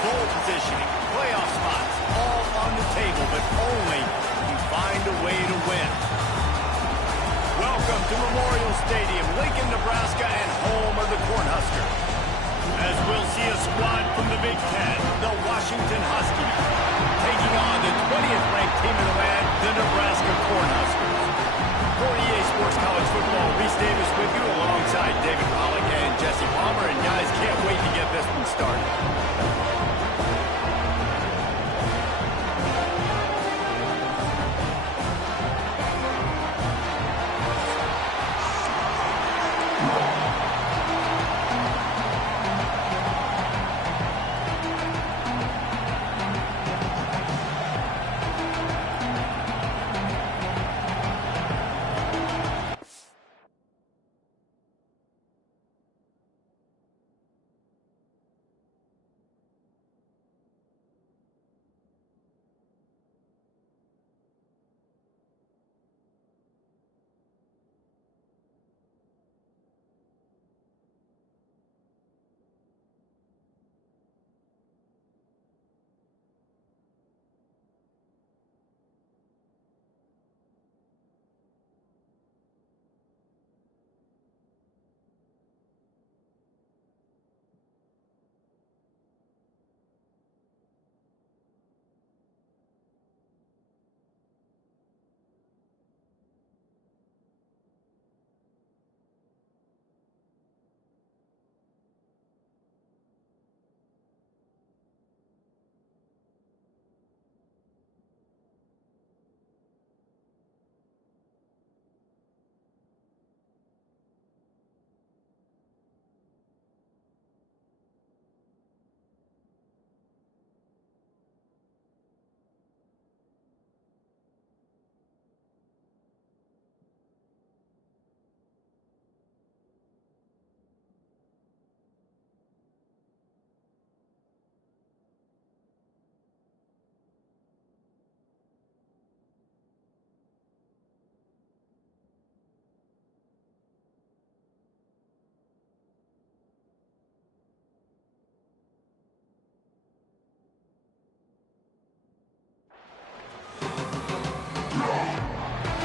bowl positioning, playoff spots, all on the table, but only if you find a way to win. Welcome to Memorial Stadium, Lincoln, Nebraska, and home of the Cornhuskers. As we'll see a squad from the Big Ten, the Washington Huskies, taking on the 20th ranked team in the land, the Nebraska Cornhuskers. For EA Sports College Football, Reese Davis with you alongside David Pollock and Jesse Palmer. And guys, can't wait to get this one started.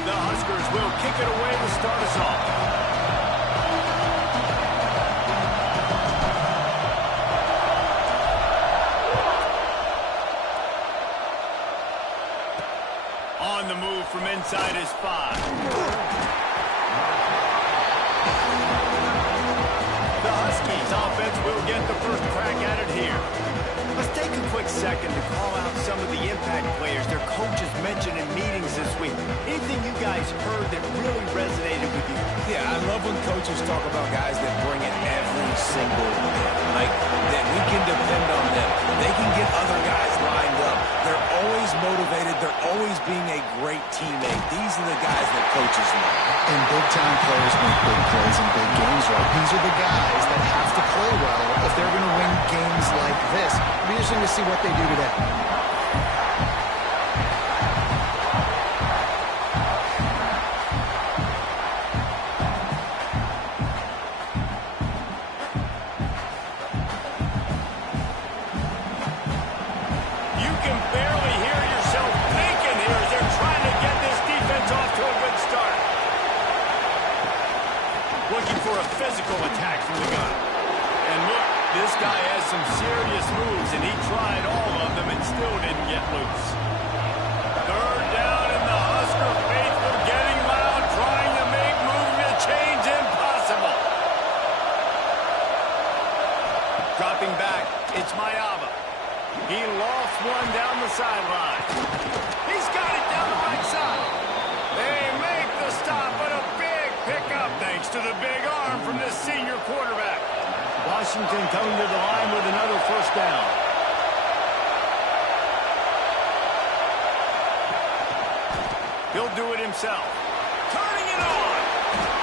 The Huskers will kick it away to start us off. On the move from inside his 5. The Huskies offense will get the first crack at it here. Let's take a quick second to call out some of the impact players their coaches mentioned in meetings this week. Anything you guys heard that really resonated with you? Yeah, I love when coaches talk about guys that bring it every single day. Like, that we can depend on them. They can get other guys lined up. They're always motivated. They're always being a great teammate. These are the guys that coaches love. And big-time players make big plays in big games, right? These are the guys that have to play well if they're going to win games like this. It'll be interesting to see what they do today. You can barely hear yourself thinking here as they're trying to get this defense off to a good start. Looking for a physical attack from the gun. And look, this guy has some serious moves, and he tried all of them and still didn't get loose. Third down, and the Husker faithful getting loud, trying to make moving a change impossible. Dropping back, it's Mayava. He lost one down the sideline. He's got it down the right side. They make the stop, but a big pickup thanks to the big arm from this senior quarterback. Washington coming to the line with another first down. He'll do it himself. Turning it on.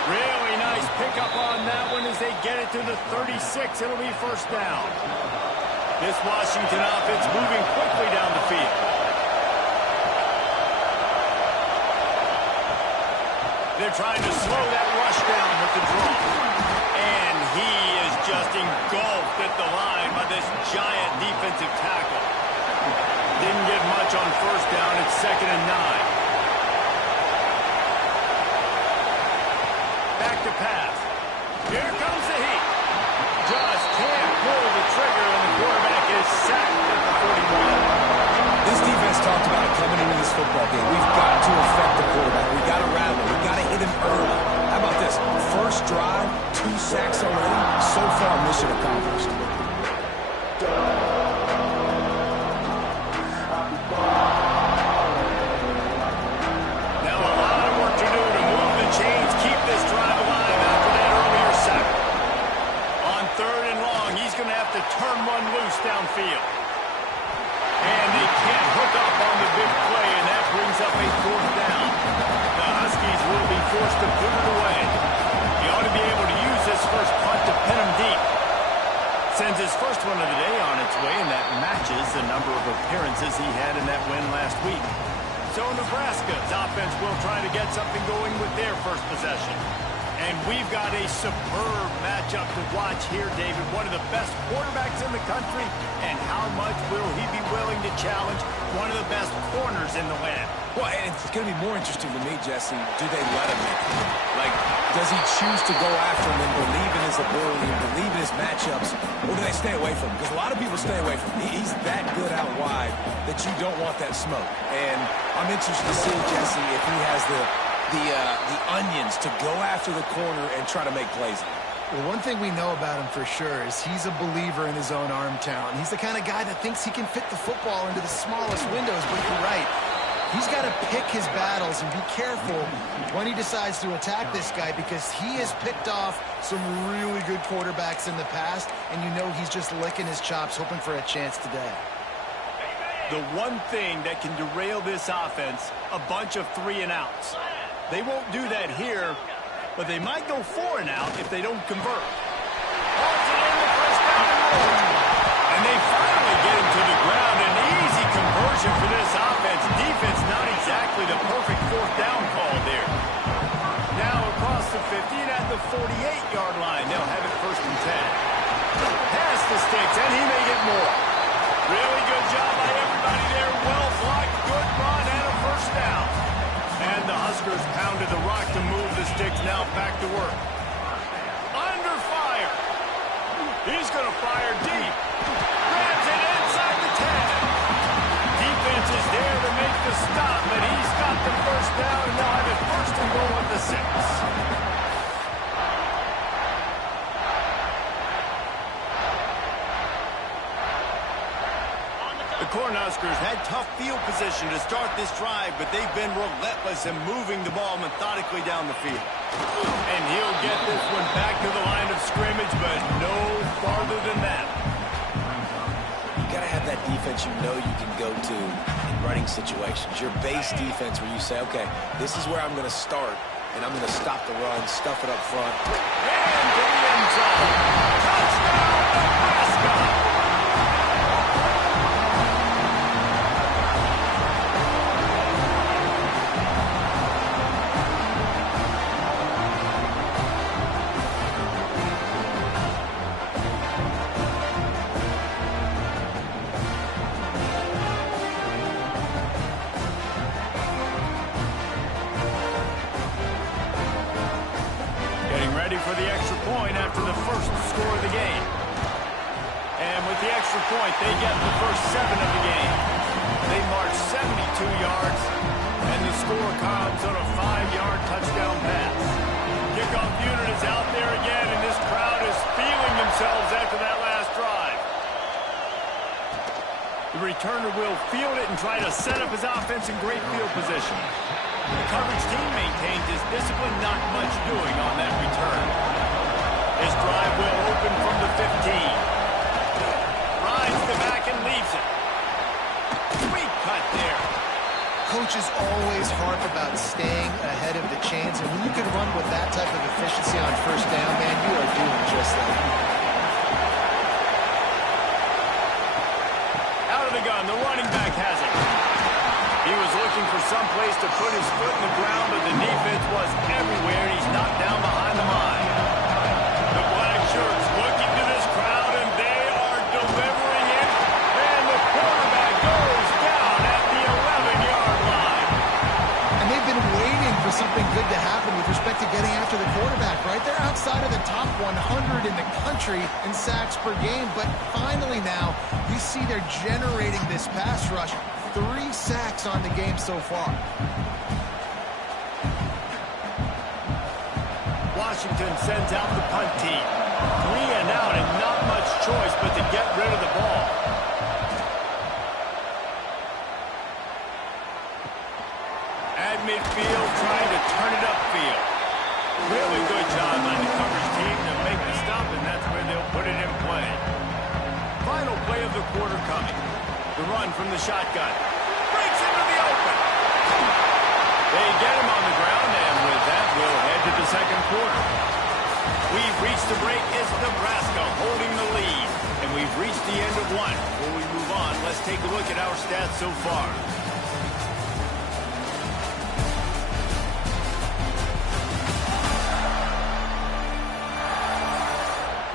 Really nice pickup on that one as they get it to the 36. It'll be first down. This Washington offense moving quickly down the field. They're trying to slow that rush down with the draw. And he is just engulfed at the line by the this giant defensive tackle. Didn't get much on first down. It's 2nd and 9. Back to pass. Here comes the heat. Just can't pull the trigger, and the quarterback is sacked at the 41. This defense talked about it coming into this football game. We've got to affect the quarterback. We've got to rattle him. We've got to hit him early. How about this? First drive, 2 sacks already. So far, mission accomplished. Now a lot of work to do to move the chains, keep this drive alive after that earlier sack. On 3rd and long, he's going to have to turn one loose downfield. And they can't hook up on the big play, and that brings up a 4th down. The Huskies will be forced to put it away. He ought to be able to use this first punt to pin him deep. Sends his first one of the day on its way, and that matches the number of appearances he had in that win last week. So Nebraska's offense will try to get something going with their first possession. And we've got a superb matchup to watch here, David. One of the best quarterbacks in the country, and how much will he be willing to challenge one of the best corners in the land? Well, and it's going to be more interesting to me, Jesse, do they let him make it? Like, does he choose to go after him and believe in his ability and believe in his matchups, or do they stay away from him? Because a lot of people stay away from him. He's that good out wide that you don't want that smoke. And I'm interested to see, Jesse, if he has the onions to go after the corner and try to make plays. Well, one thing we know about him for sure is he's a believer in his own arm talent. He's the kind of guy that thinks he can fit the football into the smallest windows, but you're right. He's got to pick his battles and be careful when he decides to attack this guy, because he has picked off some really good quarterbacks in the past, and you know he's just licking his chops, hoping for a chance today. The one thing that can derail this offense, a bunch of 3-and-outs. They won't do that here, but they might go 4-and-out if they don't convert. Holds it in the first down and roll. And they finally get him to the ground. An easy conversion for this offense. Defense not exactly the perfect 4th down call there. Now across the 50 and at the 48-yard line. They'll have it 1st and 10. Pass the sticks, and he may get more. Really good job by everybody there. Well blocked, good run, and a 1st down. And the Huskers pounded the rock to move the sticks. Now back to work. Under fire. He's going to fire deep. Grabs it inside the 10. Defense is there to make the stop, but he's got the 1st down, and they'll have it 1st and goal at the 6. The Cornhuskers had tough field position to start this drive, but they've been relentless in moving the ball methodically down the field. And he'll get this one back to the line of scrimmage, but no farther than that. You got to have that defense you know you can go to in running situations. Your base defense where you say, okay, this is where I'm going to start, and I'm going to stop the run, stuff it up front. And to the end zone. Touchdown, Nebraska! For the extra point after the first score of the game. And with the extra point, they get the first 7 of the game. They march 72 yards, and the score comes on a 5-yard touchdown pass. Kickoff unit is out there again, and this crowd is feeling themselves after that last drive. The returner will field it and try to set up his offense in great field position. The coverage team maintains his discipline, not much doing on that return. His drive will open from the 15. Rides the back and leaves it. Sweet cut there. Coaches always harp about staying ahead of the chains, and when you can run with that type of efficiency on 1st down, man, you are doing just that. Out of the gun, the running back has it. He was looking for some place to put his foot in the ground, but the defense was everywhere, and he's knocked down behind the line. The black shirts looking to this crowd, and they are delivering. to happen with respect to getting after the quarterback, right? They're outside of the top 100 in the country in sacks per game, but finally now you see they're generating this pass rush. 3 sacks on the game so far. Washington sends out the punt team. 3 and out and not much choice but to get rid of the ball. At midfield, trying to turn it upfield. Really good job by the coverage team to make the stop, and that's where they'll put it in play. Final play of the quarter coming. The run from the shotgun. Breaks into the open. They get him on the ground, and with that, we'll head to the second quarter. We've reached the break. It's Nebraska holding the lead. And we've reached the end of one. Before we move on, let's take a look at our stats so far.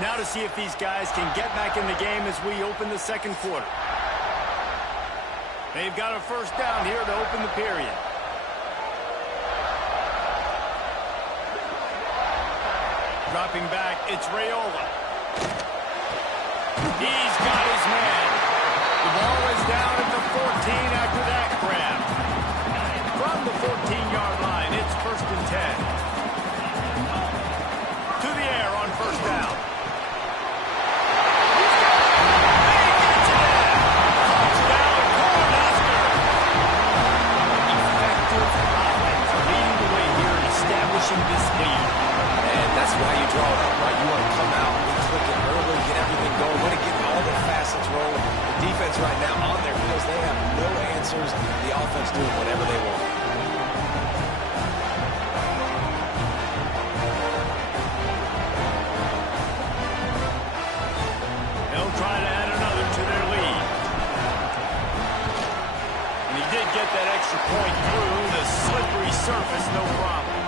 Now to see if these guys can get back in the game as we open the second quarter. They've got a first down here to open the period. Dropping back, it's Raiola. He's got his man. The ball is down at the 14 after that grab. From the 14-yard line, it's 1st and 10. To the air on first down. Touchdown, Cornhusker. Effective offense leading the way here and establishing this lead. And that's why you draw it up, right? You want to come out, be clicking early, get everything going, want to get all the facets rolling. The defense right now on their heels, they have no answers. The offense doing whatever they want. They'll try to add another to their lead. And he did get that extra point through the slippery surface, no problem.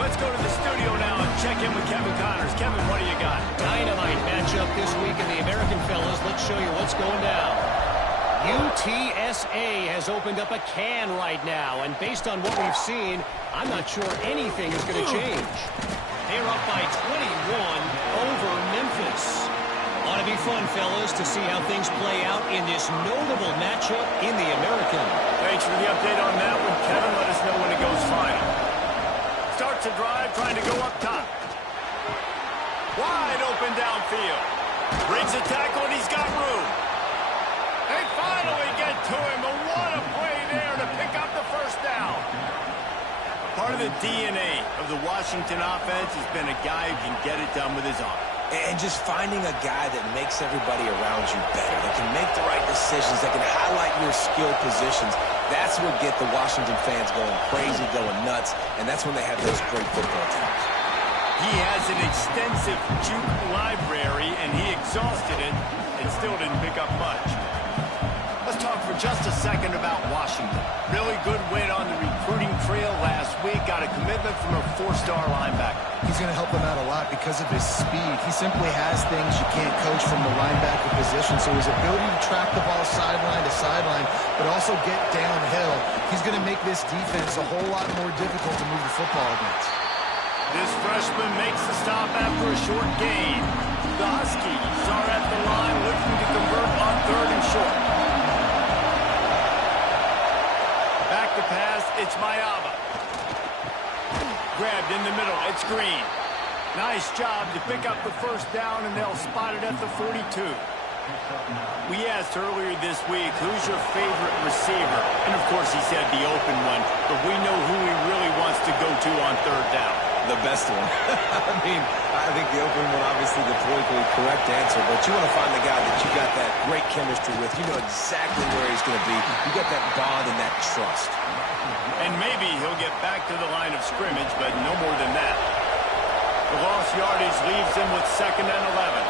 Let's go to the studio now and check in with Kevin Connors. Kevin, what do you got? Dynamite matchup this week in the American fellas. Let's show you what's going down. UTSA has opened up a can right now, and based on what we've seen, I'm not sure anything is going to change. They're up by 21 over Memphis. Ought to be fun, fellas, to see how things play out in this notable matchup in the American. Thanks for the update on that one, Kevin. Let us know when it goes final. Starts a drive, trying to go up top. Wide open downfield. Brings a tackle, and he's got room. They finally get to him, but what a play there to pick up the first down. Part of the DNA of the Washington offense has been a guy who can get it done with his arm. And just finding a guy that makes everybody around you better, that can make the right decisions, that can highlight your skill positions. That's what get the Washington fans going crazy, going nuts, and that's when they have those great football teams. He has an extensive juke library, and he exhausted it and still didn't pick up much. Let's talk for just a second about Washington. Really good win on the recruiting trail last week. Got a commitment from a 4-star linebacker. He's going to help them out a lot because of his speed. He simply has things you can't coach from the linebacker position. So his ability to track the ball sideline to sideline, but also get downhill, he's going to make this defense a whole lot more difficult to move the football against. This freshman makes the stop after a short gain. The Huskies are at the line looking to convert on 3rd and short. Back to pass, it's Mayava. Grabbed in the middle, it's Green. Nice job to pick up the first down, and they'll spot it at the 42. We asked earlier this week, who's your favorite receiver? And of course he said the open one, but we know who he really wants to go to on 3rd down. The best one. I think the open one, obviously the politically correct answer, but you want to find the guy that you got that great chemistry with. You know exactly where he's going to be. You got that bond and that trust. And maybe he'll get back to the line of scrimmage, but no more than that. The lost yardage leaves him with 2nd and 11.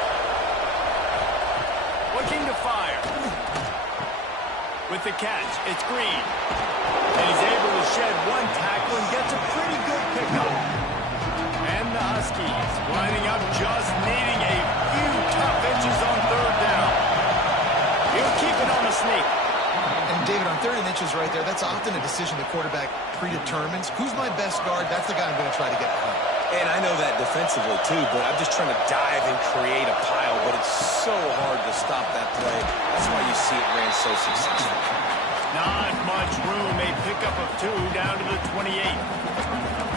Looking to fire. With the catch, it's Green. And he's able to shed one tackle and gets a pretty good pickup. And the Huskies lining up, just needing a few tough inches on 3rd down. He'll keep it on the sneak. And David, on 3rd and inches right there, that's often a decision the quarterback predetermines. Who's my best guard? That's the guy I'm going to try to get behind. And I know that defensively, too, but I'm just trying to dive and create a pile, but it's so hard to stop that play. That's why you see it ran so successful. Not much room. A pickup of 2 down to the 28.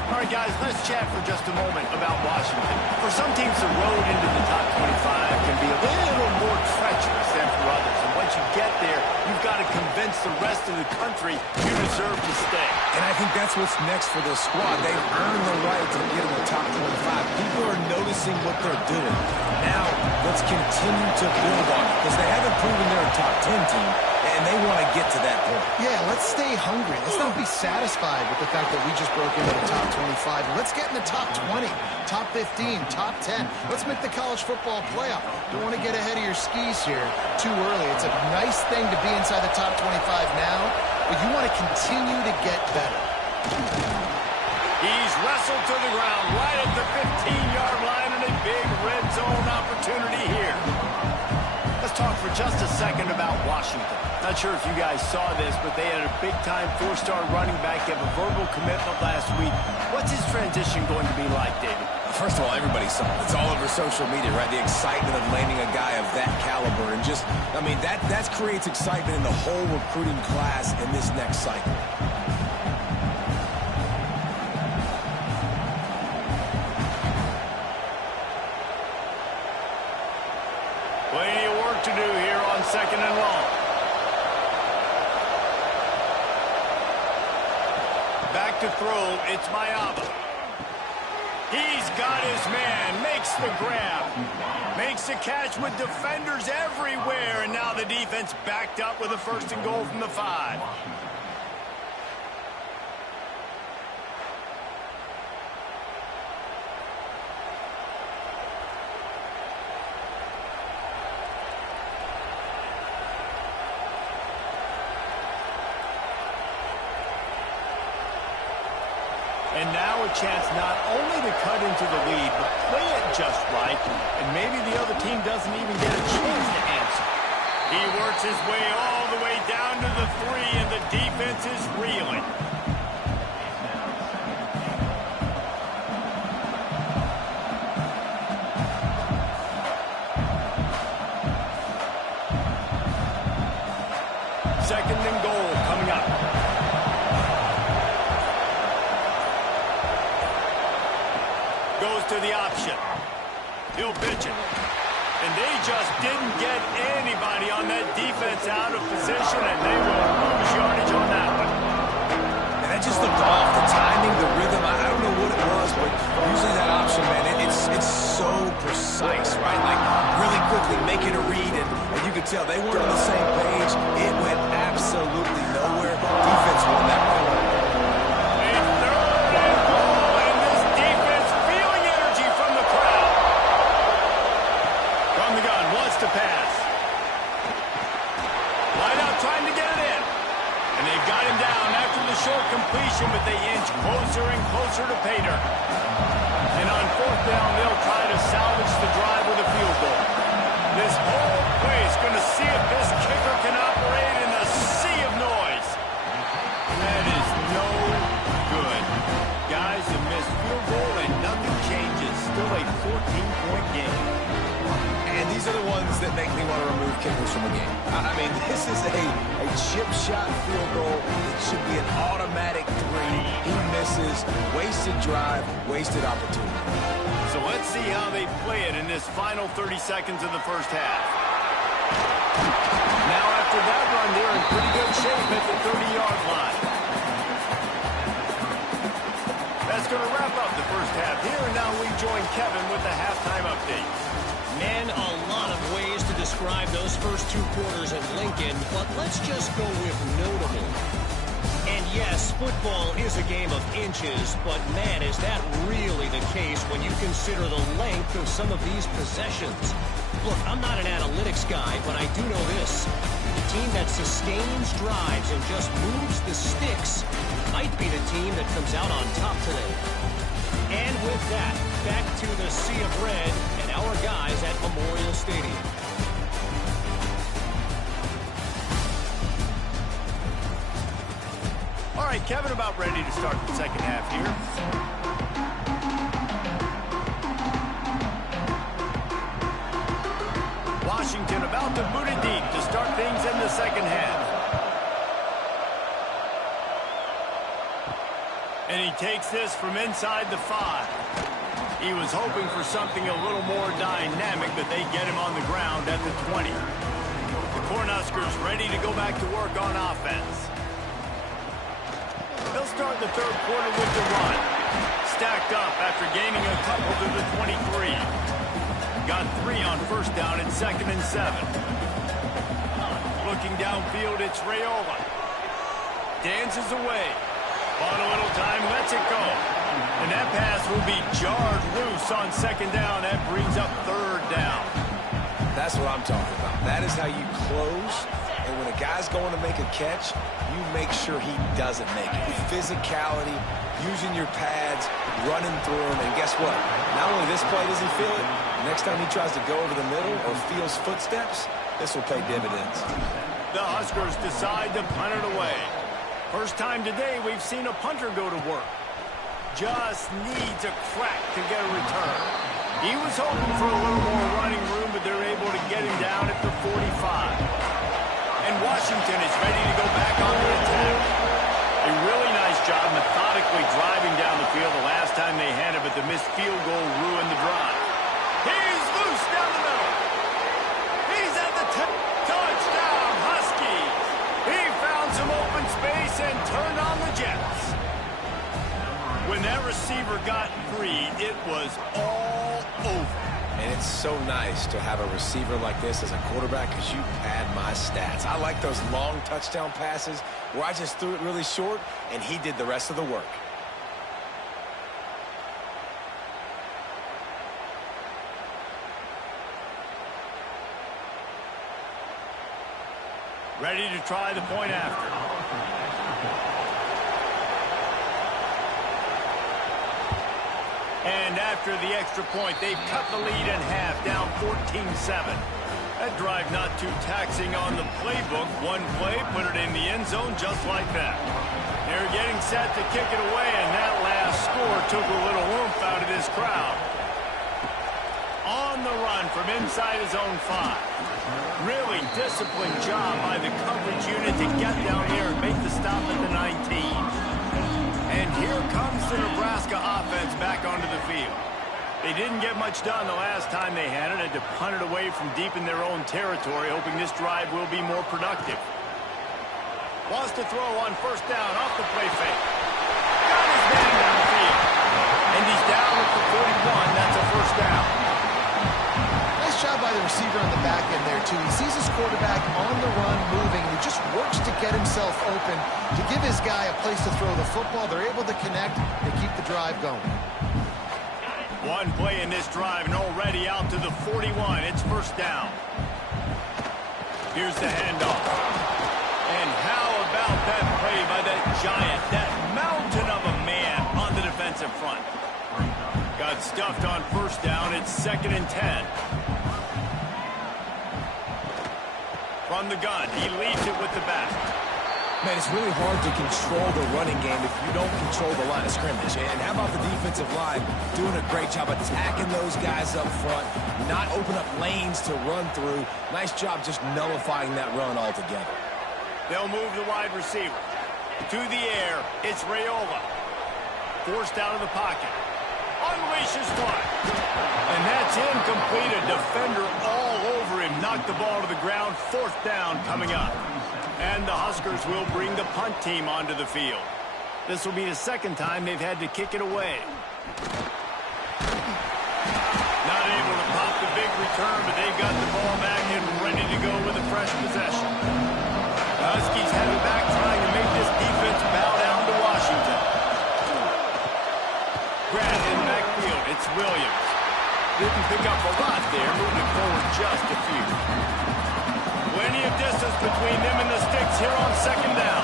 All right, guys, let's chat for just a moment about Washington. For some teams, the road into the top 25 can be a little more treacherous than for others. And once you get there, you've got to convince the rest of the country you deserve to stay. And I think that's what's next for this squad. They've earned the right to get in the top 25. People are noticing what they're doing. Now, let's continue to build on it because they haven't proven they're a top 10 team, and they want to get to that point. Yeah, let's stay hungry. Let's not be satisfied with the fact that we just broke into the top 25. Let's get in the top 20, top 15, top 10. Let's make the college football playoff. Don't want to get ahead of your skis here too early. It's a nice thing to be inside the top 25 now, but you want to continue to get better. He's wrestled to the ground right at the 15-yard line, and a big red zone opportunity here. Let's talk for just a second about Washington. Not sure if you guys saw this, but they had a big-time 4-star running back give a verbal commitment last week. What's his transition going to be like, David? First of all, everybody saw it. It's all over social media, right? The excitement of landing a guy of that caliber. And just, I mean, that creates excitement in the whole recruiting class in this next cycle. Plenty of work to do here on 2nd and long. Back to throw, it's Mayaba. He's got his man, makes the grab, makes the catch with defenders everywhere, and now the defense backed up with a 1st and goal from the 5. And now a chance not only to cut into the lead, but play it just right, and maybe the other team doesn't even get a chance to answer. He works his way all the way down to the 3, and the defense is reeling. Second and goal coming up. Goes to the option. He'll pitch it. And they just didn't get anybody on that defense out of position, and they will lose yardage on that one. And that just looked off. The timing, the rhythm, I don't know what it was, but usually that option, man, it's so precise, right? Like, really quickly making a read, and you could tell they weren't on the same page. It went absolutely nowhere. Defense won that one. To pass. Line out trying to get it in. And they've got him down after the short completion, but they inch closer and closer to pay dirt. And on 4th down, they'll try to salvage the drive with a field goal. This whole place going to see if this kicker can operate in a sea of noise. That is no good. Guys, a missed field goal and nothing changes. Still a 14-point game. And these are the ones that make me want to remove kickers from the game. I mean, this is a chip shot field goal. It should be an automatic 3. He misses. Wasted drive, wasted opportunity. So let's see how they play it in this final 30 seconds of the first half. Now after that run, they're in pretty good shape at the 30-yard line. That's going to wrap up the first half here, and now we join Kevin with the halftime update. Man, a lot of ways to describe those first 2 quarters at Lincoln, but let's just go with notable. And yes, football is a game of inches, but man, is that really the case when you consider the length of some of these possessions. Look, I'm not an analytics guy, but I do know this. The team that sustains drives and just moves the sticks might be the team that comes out on top today. And with that, back to the sea of red and our guys at Memorial Stadium. right, Kevin, about ready to start the second half here. Washington about to boot it deep to start things in the second half. And he takes this from inside the 5. He was hoping for something a little more dynamic, but they get him on the ground at the 20. The Cornhuskers ready to go back to work on offense. They'll start the third quarter with the run. Stacked up after gaining a couple to the 23. Got 3 on first down and 2nd and 7. Looking downfield, it's Raiola. Dances away. Bought a little time, lets it go. And that pass will be jarred loose on 2nd down. That brings up 3rd down. That's what I'm talking about. That is how you close. And when a guy's going to make a catch, you make sure he doesn't make it. Physicality, using your pads, running through him. And guess what? Not only this play does he feel it, next time he tries to go over the middle or feels footsteps, this will pay dividends. The Huskers decide to punt it away. First time today we've seen a punter go to work. Just needs a crack to get a return. He was hoping for a little more running room, but they're able to get him down at the 45. And Washington is ready to go back on the attack. A really nice job methodically driving down the field the last time they had it, but the missed field goal ruined the drive. He's loose down the middle. He's at the touchdown, Huskies. He found some open space and turned on the Jets. When that receiver got free, it was all over. And it's so nice to have a receiver like this as a quarterback because you pad my stats. I like those long touchdown passes where I just threw it really short and he did the rest of the work. Ready to try the point after. And after the extra point, they've cut the lead in half, down 14-7. That drive not too taxing on the playbook. One play, put it in the end zone just like that. They're getting set to kick it away, and that last score took a little oomph out of this crowd. On the run from inside his own 5. Really disciplined job by the coverage unit to get down here and make the stop at the 19. And here comes the Nebraska offense back onto the field. They didn't get much done the last time they had it. Had to punt it away from deep in their own territory, hoping this drive will be more productive. Wants to throw on first down off the play fake. Got his man downfield. And he's down at the 41. That's a first down. Nice job by the receiver on the back end there, too. He sees his quarterback on the run moving, and he just works to get himself open to give his guy a place to throw the football. They're able to connect and keep the drive going. One play in this drive, and already out to the 41. It's first down. Here's the handoff. And how about that play by that giant, that mountain of a man on the defensive front? Got stuffed on first down. It's 2nd and 10. From the gun, he leads it with the back. Man, it's really hard to control the running game if you don't control the line of scrimmage. And how about the defensive line doing a great job attacking those guys up front, not open up lanes to run through. Nice job just nullifying that run altogether. They'll move the wide receiver. To the air, it's Raiola. Forced out of the pocket. Unleashes one. And that's incomplete. A defender all over him. Knocked the ball to the ground. 4th down coming up. And the Huskers will bring the punt team onto the field. This will be the 2nd time they've had to kick it away. Not able to pop the big return, but they've got the ball back and ready to go with a fresh possession. The Huskies have it back, trying to make this defense bow down to Washington. Grant in the backfield. It's Williams. Didn't pick up a lot there, moving it forward just a few. Plenty of distance between them and the sticks here on 2nd down.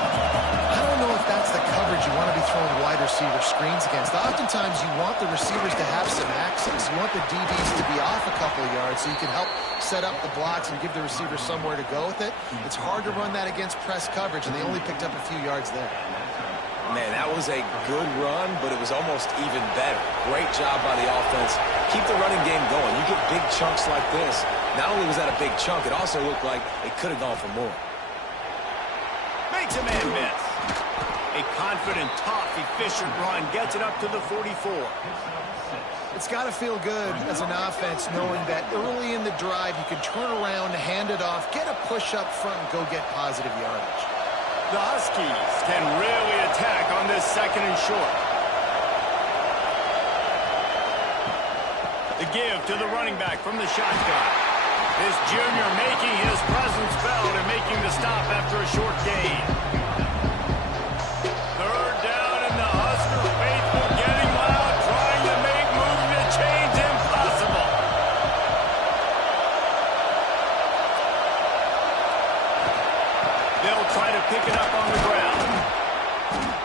I don't know if that's the coverage you want to be throwing wide receiver screens against. Oftentimes, you want the receivers to have some access. You want the DBs to be off a couple of yards so you can help set up the blocks and give the receiver somewhere to go with it. It's hard to run that against press coverage, and they only picked up a few yards there. Man, that was a good run, but it was almost even better. Great job by the offense. Keep the running game going. You get big chunks like this. Not only was that a big chunk, it also looked like it could have gone for more. Makes a man miss. A confident, tough, efficient run gets it up to the 44. It's got to feel good as an offense knowing that early in the drive you can turn around, hand it off, get a push up front, and go get positive yardage. The Huskies can really attack on this second and short. The give to the running back from the shotgun. This junior making his presence felt and making the stop after a short gain. Third down and the Husker faithful getting loud, trying to make movement change impossible. They'll try to pick it up on the ground.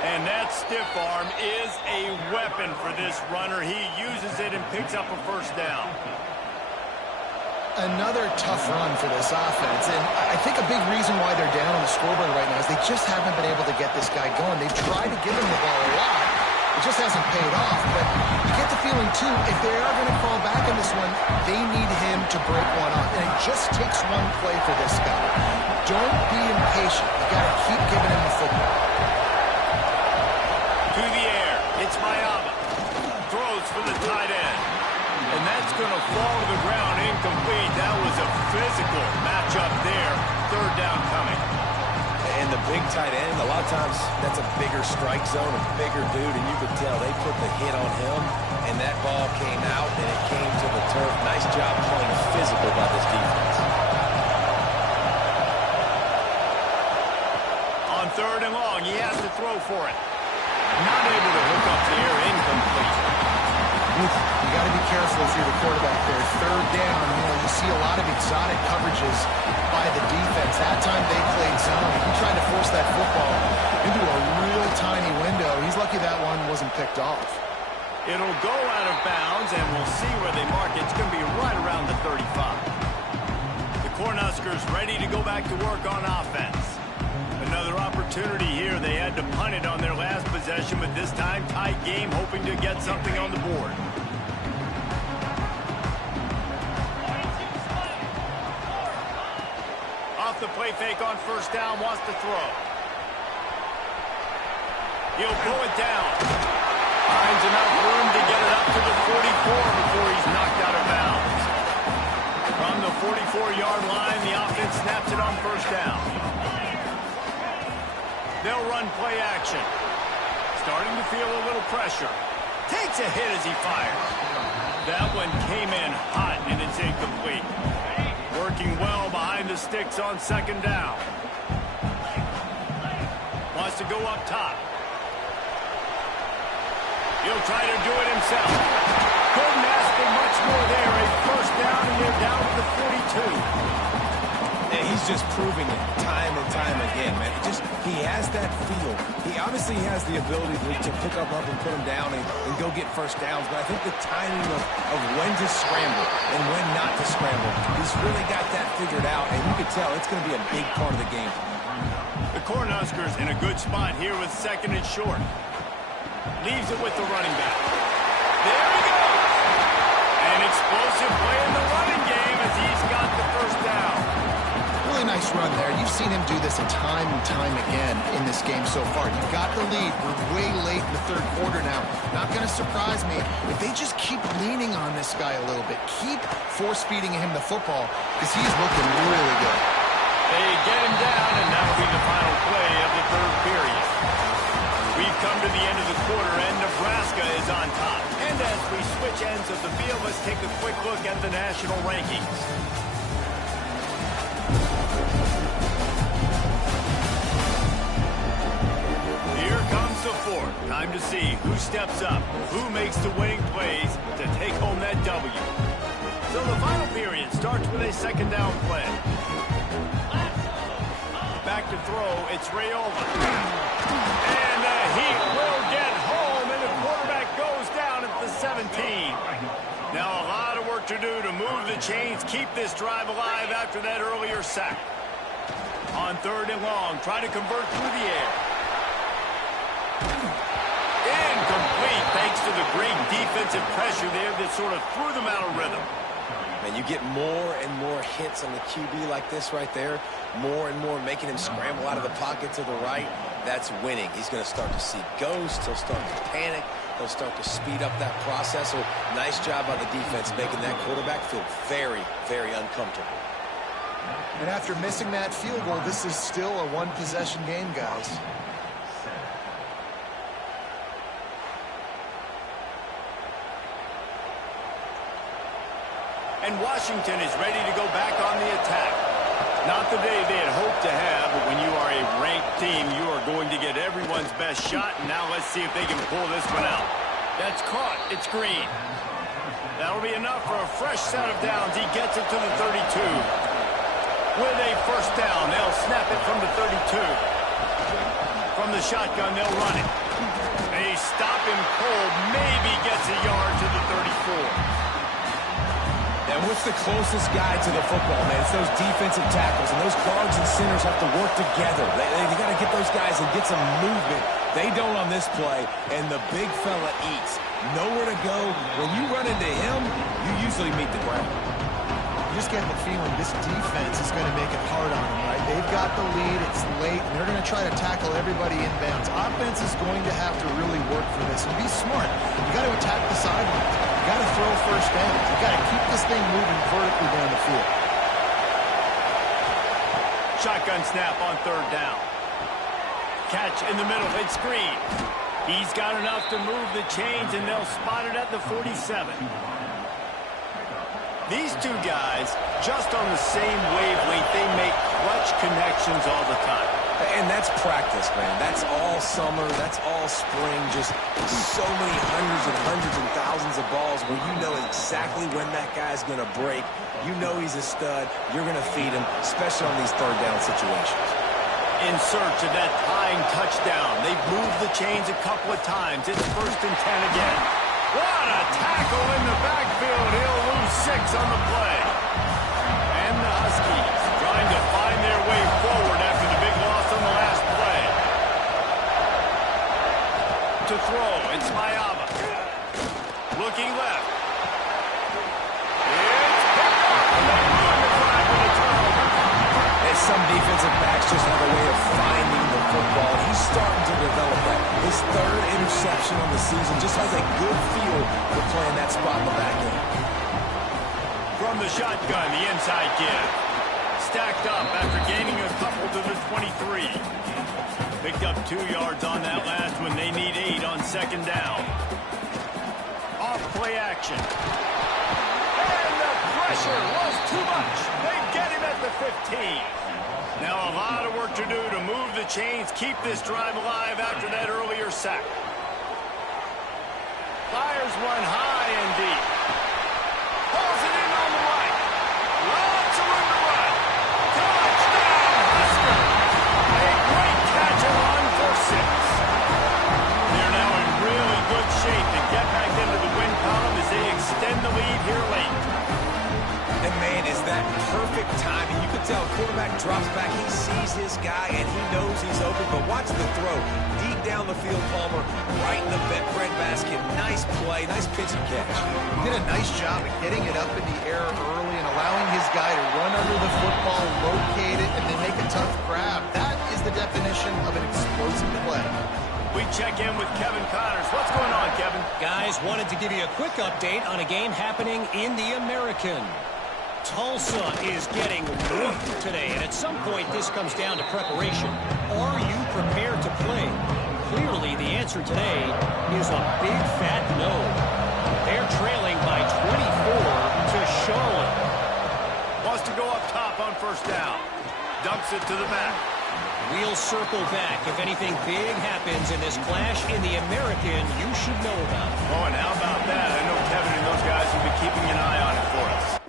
And that stiff arm is a weapon for this runner. He uses it and picks up a first down. Another tough run for this offense, and I think a big reason why they're down on the scoreboard right now is they just haven't been able to get this guy going. They've tried to give him the ball a lot. It just hasn't paid off, but you get the feeling, too, if they are going to fall back in this one, they need him to break one off, and it just takes one play for this guy. Don't be impatient. You got to keep giving him the football. To the air, it's Mayama. Throws for the tight end. And that's going to fall to the ground incomplete. That was a physical matchup there. Third down coming. And the big tight end, a lot of times that's a bigger strike zone, a bigger dude, and you could tell they put the hit on him, and that ball came out, and it came to the turf. Nice job playing physical by this defense. On third and long, he has to throw for it. Not able to hook up there, incomplete. You got to be careful if you're the quarterback there. Third down, you see a lot of exotic coverages by the defense. That time they played zone. He tried to force that football into a real tiny window. He's lucky that one wasn't picked off. It'll go out of bounds, and we'll see where they mark it. It's going to be right around the 35. The Cornhuskers ready to go back to work on offense. Another opportunity here. They had to punt it on their last possession, but this time tight game, hoping to get something on the board. Off the play fake on first down, wants to throw. He'll pull it down. Finds enough room to get it up to the 44 before he's knocked out of bounds. From the 44-yard line, the offense snaps it on first down. They'll run play action. Starting to feel a little pressure. Takes a hit as he fires. That one came in hot, and it's incomplete. Working well behind the sticks on second down. Wants to go up top. He'll try to do it himself. Couldn't ask for much more there. A first down, and they're down to the 42. And he's just proving it time and time again, man. He has that feel. He obviously has the ability to pick up and put him down and go get first downs, but I think the timing of when to scramble and when not to scramble, he's really got that figured out, and you can tell it's going to be a big part of the game. The Cornhuskers in a good spot here with second and short. Leaves it with the running back. There he goes. An explosive play in the running game as he's got the first down. Really nice run there. You've seen him do this time and time again in this game so far. You've got the lead. We're way late in the third quarter now. Not going to surprise me if they just keep leaning on this guy a little bit. Keep force-feeding him the football because he's looking really good. They get him down, and that'll be the final play of the third period. We've come to the end of the quarter, and Nebraska is on top. And as we switch ends of the field, let's take a quick look at the national rankings. Here comes the fourth. Time to see who steps up, who makes the winning plays to take home that W. So the final period starts with a second down play. Back to throw, it's Rayola. And the Heat will get home, and the quarterback goes down at the 17. Now a lot of work to do to move the chains, keep this drive alive after that earlier sack. On third and long, try to convert through the air. Incomplete thanks to the great defensive pressure there that sort of threw them out of rhythm. And you get more and more hits on the QB like this right there, more and more making him scramble out of the pocket to the right. That's winning. He's going to start to see ghosts. He'll start to panic. He'll start to speed up that process. So nice job by the defense making that quarterback feel very, very uncomfortable. And after missing that field goal, this is still a one-possession game, guys. And Washington is ready to go back on the attack. Not the day they had hoped to have, but when you are a ranked team, you are going to get everyone's best shot. And now let's see if they can pull this one out. That's caught. It's Green. That'll be enough for a fresh set of downs. He gets it to the 32. With a first down, they'll snap it from the 32. From the shotgun, they'll run it. They stop him cold, maybe gets a yard to the 34. And what's the closest guy to the football, man? It's those defensive tackles, and those guards and centers have to work together. They got to get those guys and get some movement. They don't on this play, and the big fella eats. Nowhere to go. When you run into him, you usually meet the ground. You just get the feeling this defense is going to make it hard on them, right? They've got the lead. It's late, and they're going to try to tackle everybody inbounds. Offense is going to have to really work for this and be smart. You got to attack the sidelines. You got to throw first downs. You got to keep this thing moving vertically down the field. Shotgun snap on third down. Catch in the middle. It's Green. He's got enough to move the chains, and they'll spot it at the 47. These two guys, just on the same wavelength, they make clutch connections all the time. And that's practice, man. That's all summer. That's all spring. Just so many hundreds and thousands of balls where you know exactly when that guy's going to break. You know he's a stud. You're going to feed him, especially on these third down situations. In search of that tying touchdown. They've moved the chains a couple of times. It's 1st and 10 again. What a tackle in the backfield. He'll lose 6 on the play. And the Huskies trying to find their way forward after the big loss on the last play. To throw, it's Mayava. Looking left. It's picked up. And they ruin the drive with a turnover. And some defensive backs just have a way of finding the football. He's starting to develop that. His 3rd interception on the season just has a good feel for playing that spot in the back end. From the shotgun, the inside give. Stacked up after gaining a couple to the 23. Picked up 2 yards on that last one. They need 8 on 2nd down. Off play action. And the pressure was too much. They get him at the 15. Now a lot of work to do to move the chains, keep this drive alive after that earlier sack. Fires one high and deep. Pulls it in on the right. Lots of room to run. Touchdown, Husker! A great catch and run for 6. They're now in really good shape to get back into the win column as they extend the lead here late. And, man, is that perfect timing. You can tell a quarterback drops back. He sees his guy, and he knows he's open. But watch the throw. Deep down the field, Palmer, right in the bread basket. Nice play, nice pitch and catch. He did a nice job of getting it up in the air early and allowing his guy to run under the football, locate it, and then make a tough grab. That is the definition of an explosive play. We check in with Kevin Connors. What's going on, Kevin? Guys, wanted to give you a quick update on a game happening in the American. Tulsa is getting whooped today, and at some point this comes down to preparation. Are you prepared to play? Clearly, the answer today is a big fat no. They're trailing by 24 to Charlotte. Wants to go up top on 1st down. Dumps it to the back. We'll circle back. If anything big happens in this clash in the American, you should know about it. Oh, and how about that? I know Kevin and those guys will be keeping an eye on it for us.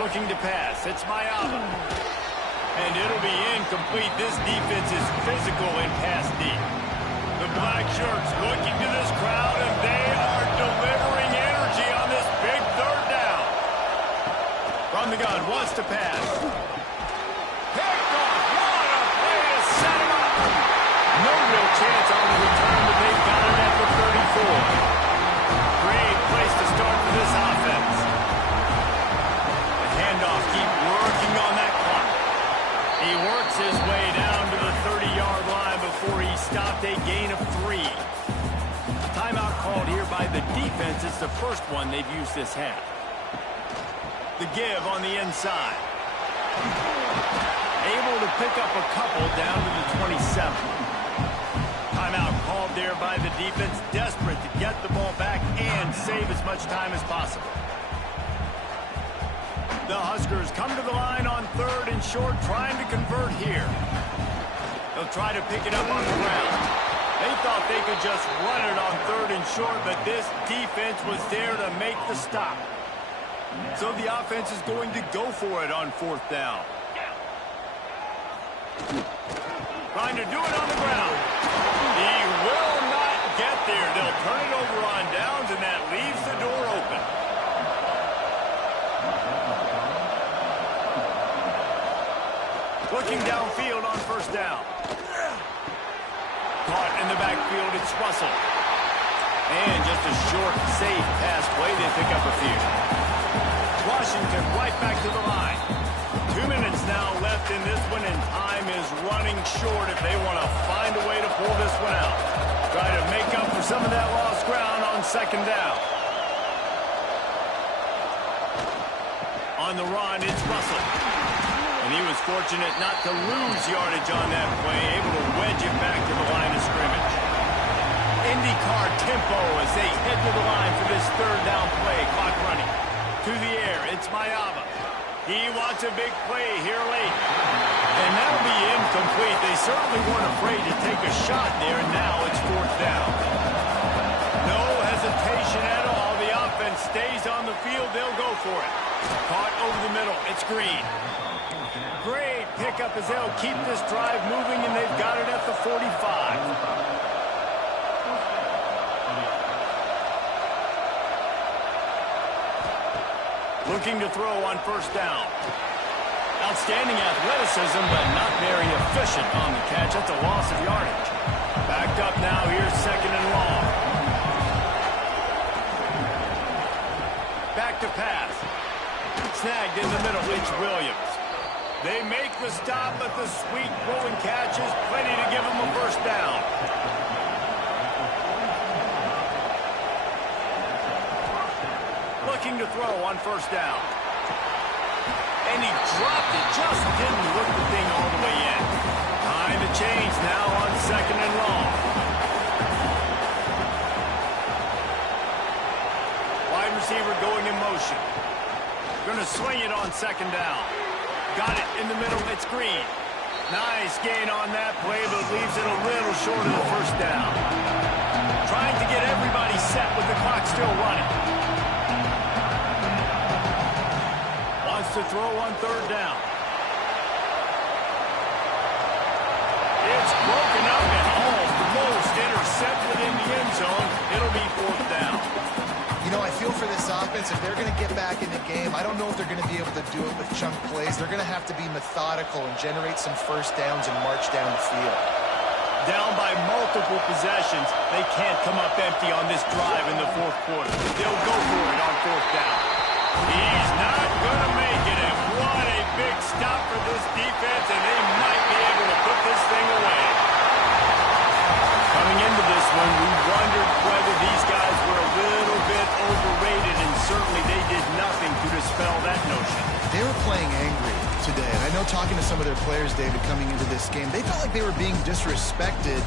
Looking to pass. It's Mayava. And it'll be incomplete. This defense is physical in pass deep. The black shirts looking to this crowd, and they are delivering energy on this big 3rd down. From the gun, wants to pass. Picked off. What a play to set him up. a gain of 3. Timeout called here by the defense. It's the first one they've used this half. The give on the inside. Able to pick up a couple down to the 27. Timeout called there by the defense, desperate to get the ball back and save as much time as possible. The Huskers come to the line on 3rd and short, trying to convert here. They'll try to pick it up on the ground. They thought they could just run it on 3rd and short, but this defense was there to make the stop. So the offense is going to go for it on 4th down. Trying to do it on the ground. He will not get there. They'll turn it over on downs, and that leaves the door open. Looking downfield on 1st down. Caught in the backfield, it's Russell. And just a short, safe pass play. They pick up a few. Washington right back to the line. 2 minutes now left in this one, and time is running short if they want to find a way to pull this one out. Try to make up for some of that lost ground on 2nd down. On the run, it's Russell. And he was fortunate not to lose yardage on that play, able to wedge it back to the line of scrimmage. IndyCar tempo as they head to the line for this 3rd down play. Clock running. To the air, it's Mayava. He wants a big play here late. And that'll be incomplete. They certainly weren't afraid to take a shot there, and now it's 4th down. No hesitation at all. The offense stays on the field. They'll go for it. Caught over the middle. It's Green. Great pickup as they'll keep this drive moving, and they've got it at the 45. Looking to throw on 1st down. Outstanding athleticism, but not very efficient on the catch. That's a loss of yardage. Backed up now. Here's 2nd and long. Back to pass. Snagged in the middle. It's Williams. They make the stop, but the sweet throwing catch is plenty to give them a 1st down. Looking to throw on 1st down. And he dropped it. Just didn't look the thing all the way in. Time to change now on 2nd and long. Wide receiver going in motion. Going to swing it on 2nd down. Got it in the middle. It's Green. Nice gain on that play, but leaves it a little short of the 1st down. Trying to get everybody set with the clock still running. Wants to throw on 3rd down. It's broken up and almost intercepted in the end zone. It'll be 4th down. You know, I feel for this offense, if they're going to get back in the game, I don't know if they're going to be able to do it with chunk plays. They're going to have to be methodical and generate some 1st downs and march down the field. Down by multiple possessions, they can't come up empty on this drive in the 4th quarter. They'll go for it on 4th down. He's not going to make it, and what a big stop for this defense, and they might be able to put this thing away. Coming into this one, we wondered whether these guys were a little bit overrated, and certainly they did nothing to dispel that notion. They were playing angry today, and I know talking to some of their players, David, coming into this game, they felt like they were being disrespected.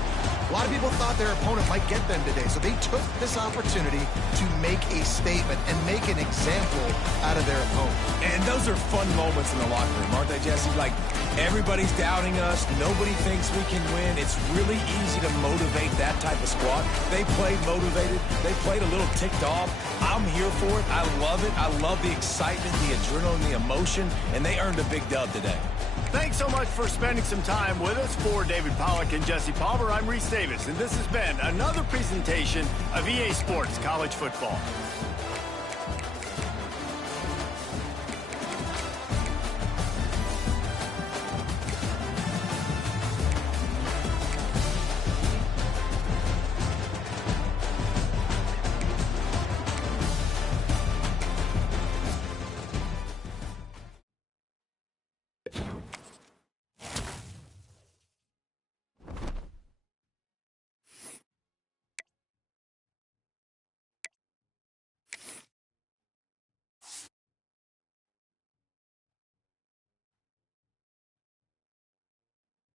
A lot of people thought their opponent might get them today, so they took this opportunity to make a statement and make an example out of their opponent. And those are fun moments in the locker room, aren't they, Jesse? Like, everybody's doubting us. Nobody thinks we can win. It's really easy to motivate that type of squad. They played motivated. They played a little ticked off. I'm here for it. I love it. I love the excitement, the adrenaline, the emotion, and they earned a big dub today. Thanks so much for spending some time with us. For David Pollack and Jesse Palmer, I'm Reese Davis, and this has been another presentation of EA Sports College Football.